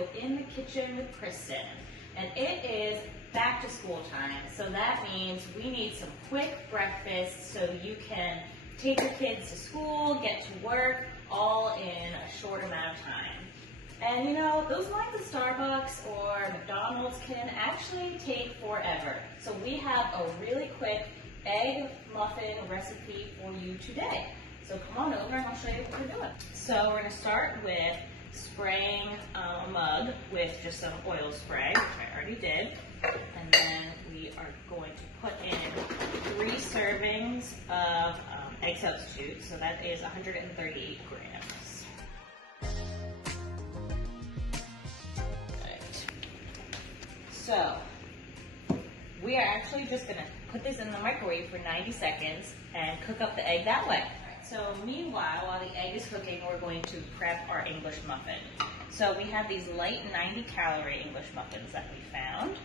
within the kitchen with Kristen, and it is back to school time. So that means we need some quick breakfast so you can take your kids to school, get to work, all in a short amount of time. And you know, those lines at Starbucks or McDonald's can actually take forever. So we have a really quick egg muffin recipe for you today. So come on over and I'll show you what we're doing. So we're gonna start with spraying a mug with just some oil spray, which I already did. And then we are going to put in 3 servings of egg substitute. So that is 138 grams. Right. So we are actually just gonna put this in the microwave for 90 seconds and cook up the egg that way. So meanwhile, while the egg is cooking, we're going to prep our English muffin. So we have these light 90-calorie English muffins that we found.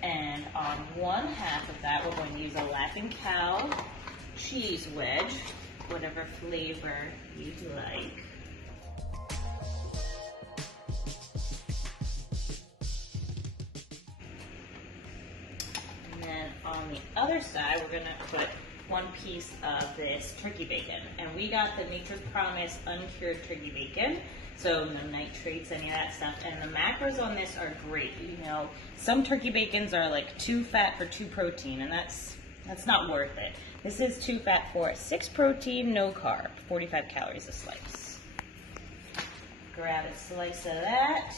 And on 1/2 of that, we're going to use a Laughing Cow cheese wedge, whatever flavor you'd like. And then on the other side, we're gonna put 1 piece of this turkey bacon. And we got the Nature's Promise uncured turkey bacon. So no nitrates, any of that stuff. And the macros on this are great. You know, some turkey bacons are like too fat for too protein, and that's not worth it. This is too fat for 6 protein, no carb, 45 calories a slice. Grab a slice of that.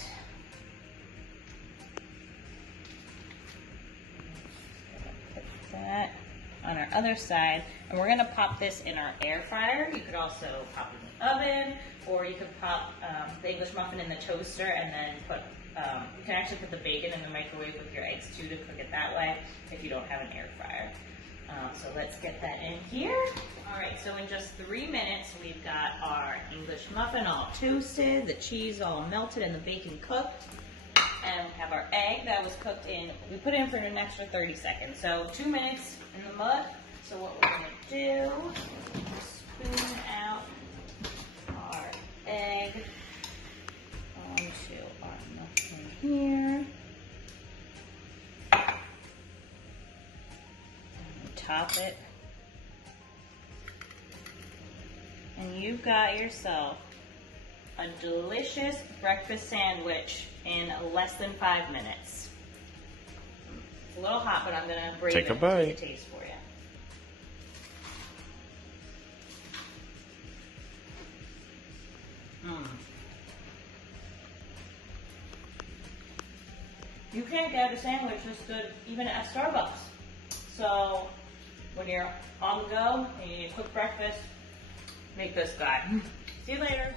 Put that on our other side, and we're gonna pop this in our air fryer. You could also pop it in the oven, or you could pop the English muffin in the toaster, and then put, you can actually put the bacon in the microwave with your eggs too to cook it that way if you don't have an air fryer. So let's get that in here. All right, so in just 3 minutes, we've got our English muffin all toasted, the cheese all melted, and the bacon cooked. And we have our egg that was cooked in, we put it in for an extra 30 seconds. So 2 minutes in the mud. So what we're gonna do, spoon out our egg onto our muffin here. And top it. And you've got yourself a delicious breakfast sandwich in less than 5 minutes. It's a little hot, but I'm gonna brave it and take a taste for you. You can't get a sandwich this good even at Starbucks. So when you're on the go and you need a quick breakfast, make this guy. See you later.